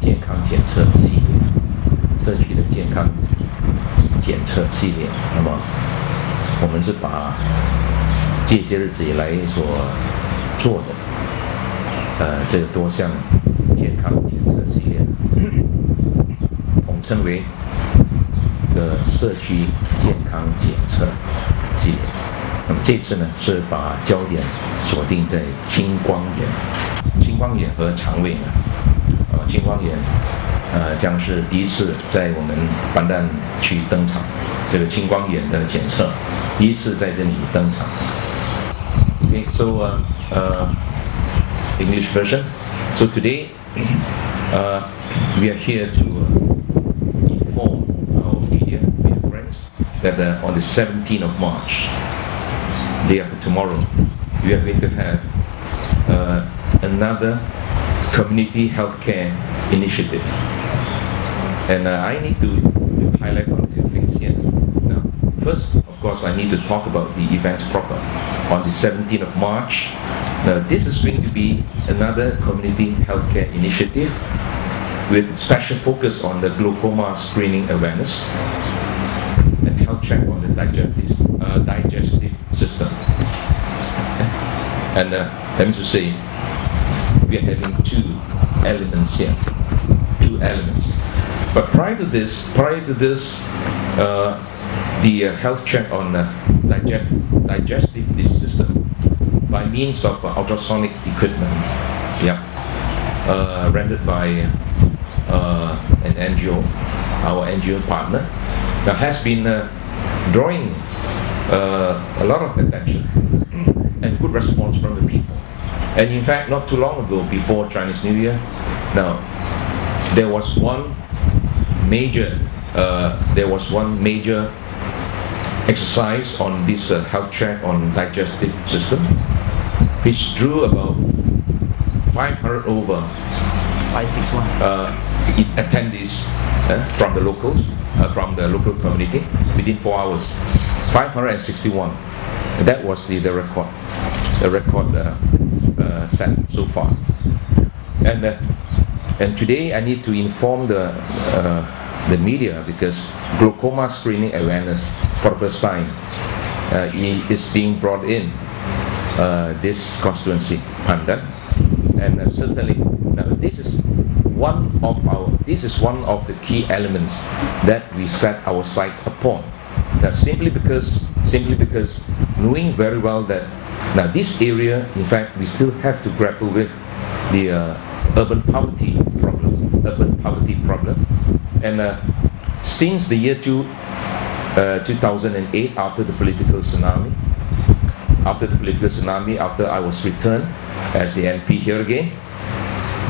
健康检测系列，社区的健康检测系列。那么我们是把这些日子以来所做的这个多项健康检测系列，统称为社区健康检测系列。那么这次呢，是把焦点锁定在青光眼和肠胃呢。青光眼将是第一次在我们班丹区登场，这个青光眼的检测第一次在这里登场。Okay, so English version. So today we are here to inform our media friends that on the 17th of March, day after tomorrow, we are going to have another community healthcare initiative. And I need to highlight on a few things here. Now, first, of course, I need to talk about the event proper. On the 17th of March, now this is going to be another community healthcare initiative with special focus on the glaucoma screening awareness and health check on the digestive system. And let me just say, we are having two elements here. Two elements. But prior to this, the health check on the digestive system by means of ultrasonic equipment, rendered by an NGO, our NGO partner, that has been drawing a lot of attention and good response from the people. And in fact, not too long ago, before Chinese New Year, now there was one major exercise on this health check on digestive system, which drew about 500 over 561 attendees from the locals, from the local community within 4 hours. 561. That was the record. The record set so far. And today I need to inform the media because glaucoma screening awareness for the first time is being brought in this constituency, Pandan, and certainly now this is one of the key elements that we set our sights upon. That simply because knowing very well that now this area, in fact, we still have to grapple with the urban poverty problem, and since the year 2008, after the political tsunami, after I was returned as the MP here again,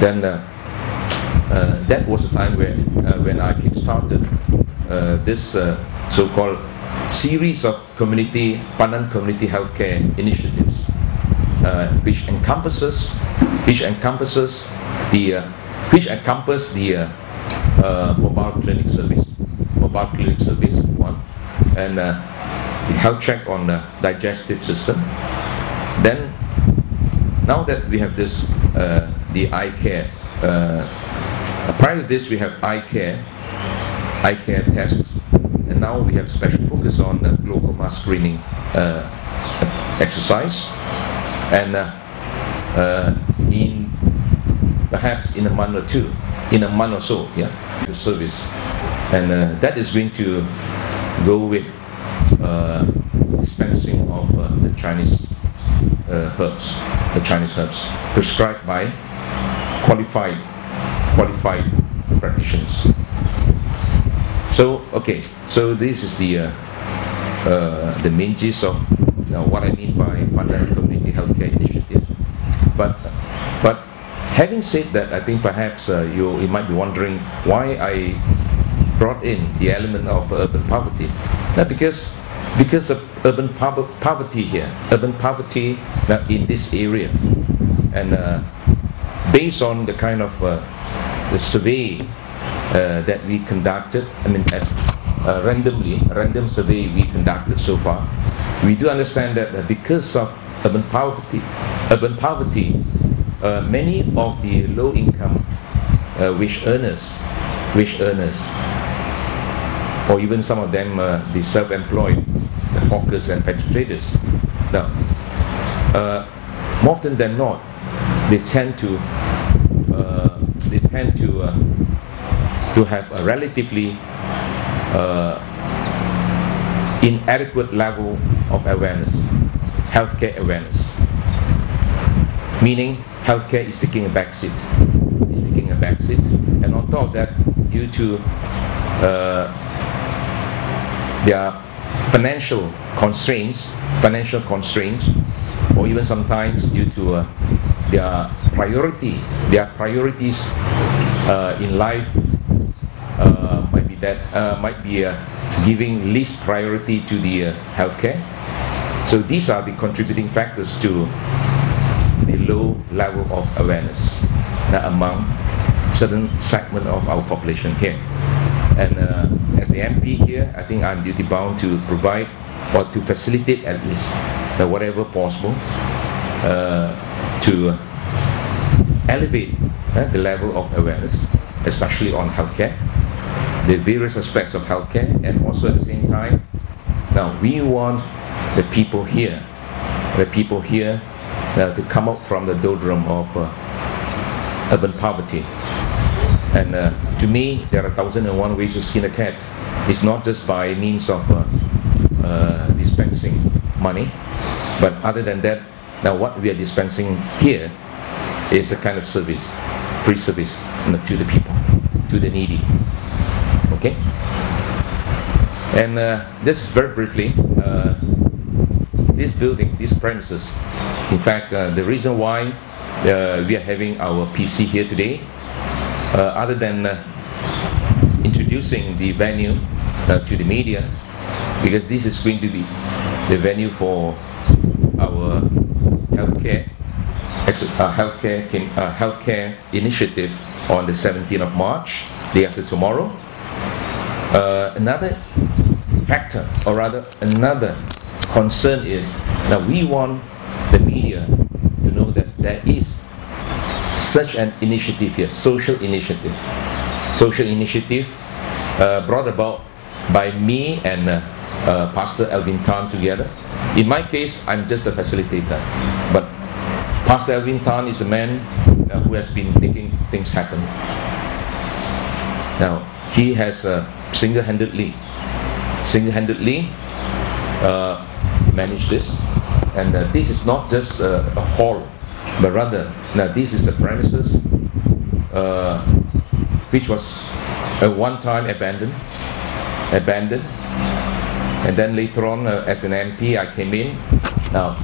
then that was the time when I kick-started this so-called series of Pandan community healthcare initiatives, which encompass the mobile clinic service one, and the health check on the digestive system. Then, now that we have this, the eye care. Prior to this, we have eye care tests, and now we have special focus on the glaucoma screening exercise, and perhaps in a month or so, the service, and that is going to go with dispensing of the Chinese herbs prescribed by qualified practitioners. So okay, so this is the main gist of what I mean by Pandan Community Healthcare Initiative. But having said that, I think perhaps you might be wondering why I brought in the element of urban poverty. Now, because of urban poverty here, in this area, and based on the kind of the survey that we conducted, random survey we conducted so far, we do understand that because of urban poverty, many of the low-income wage earners, or even some of them the self-employed, the hawkers and petty traders. Now, more often than not, they tend to have a relatively inadequate level of awareness, healthcare awareness. Meaning, healthcare is taking a back seat. And on top of that, due to their financial constraints, or even sometimes due to their priorities in life might be giving least priority to the healthcare. So these are the contributing factors to the low level of awareness among certain segment of our population here. And as the MP here, I think I'm duty bound to provide or to facilitate at least whatever possible to elevate the level of awareness, especially on healthcare, the various aspects of healthcare, and also at the same time, now we want the people here to come out from the doldrum of urban poverty. And to me, there are 1,001 ways to skin a cat. It's not just by means of dispensing money, but other than that, now what we are dispensing here is a kind of service, free service to the people, to the needy. Okay? And just very briefly, this building, these premises, in fact, the reason why we are having our PC here today, other than introducing the venue to the media, because this is going to be the venue for our healthcare initiative on the 17th of March, day after tomorrow. Another factor, or rather another concern, is that we want the media to know that there is such an initiative here, social initiative brought about by me and Pastor Alvin Tan together. In my case, I'm just a facilitator, but Pastor Alvin Tan is a man who has been making things happen. Now, he has single-handedly managed this, and this is not just a hall, but rather now this is a premises which was at one time abandoned, and then later on, as an MP, I came in. Now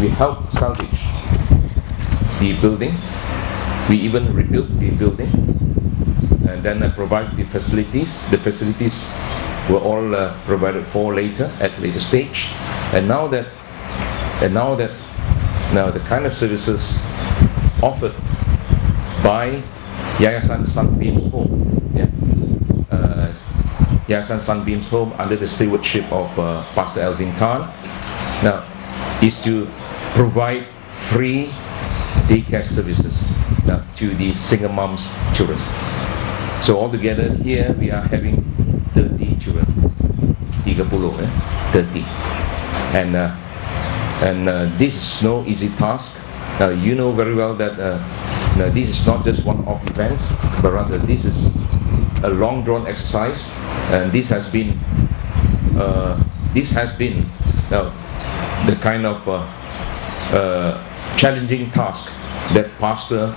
we helped salvage the building. We even rebuilt the building, and then provide the facilities. The facilities were all provided for later at later stage, and now the kind of services offered by Yayasan Sunbeam's Home, Yayasan Sunbeam's Home under the stewardship of Pastor Alvin Tan, now is to provide free daycare services to the single moms' children. So altogether here we are having 30 children, 30, and this is no easy task. You know very well that this is not just one-off event, but rather this is a long-drawn exercise, and this has been the kind of challenging task that Pastor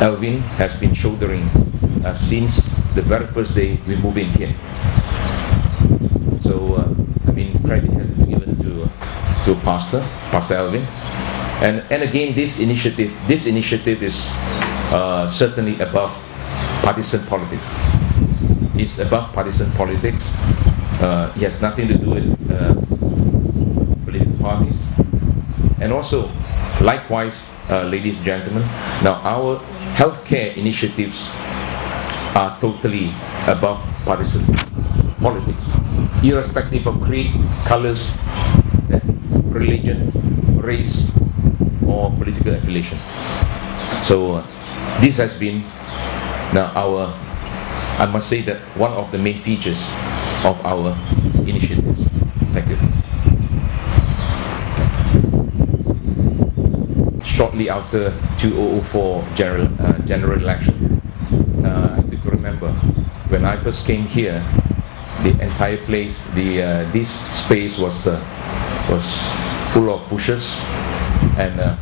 Alvin has been shouldering since the very first day we moved in here. So credit has to be given to Pastor Alvin, and again this initiative is certainly above partisan politics. It's above partisan politics. It has nothing to do with political parties. And also, likewise, ladies and gentlemen, now our healthcare initiatives are totally above partisan politics, irrespective of creed, colors, religion, race, or political affiliation. So this has been now I must say that one of the main features of our initiatives. Thank you. Shortly after 2004 general election, I still remember when I first came here, the entire place, this space was full of bushes, and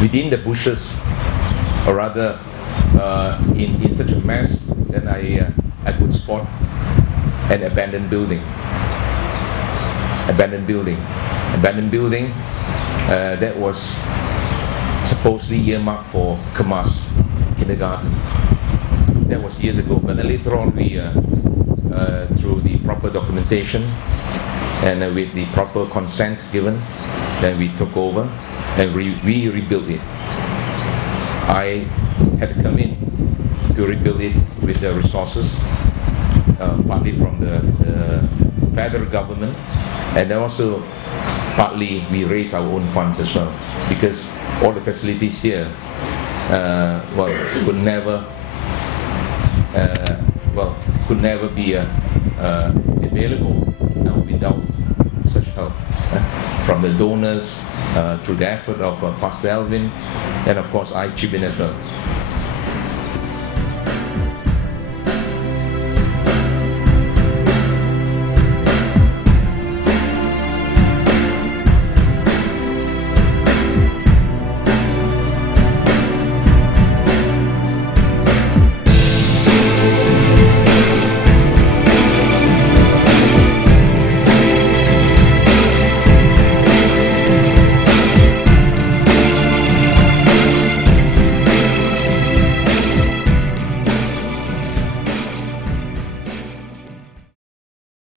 within the bushes, or rather in such a mess, then I could spot an abandoned building. That was supposedly earmarked for Kemas kindergarten. That was years ago, but then later on we, through the proper documentation and with the proper consent given, then we took over and we rebuilt it. I had to come in to rebuild it with the resources, partly from the federal government, and then also partly we raised our own funds as well, because all the facilities here, could never be available without such help from the donors, through the effort of Pastor Alvin, and of course I chip in as well.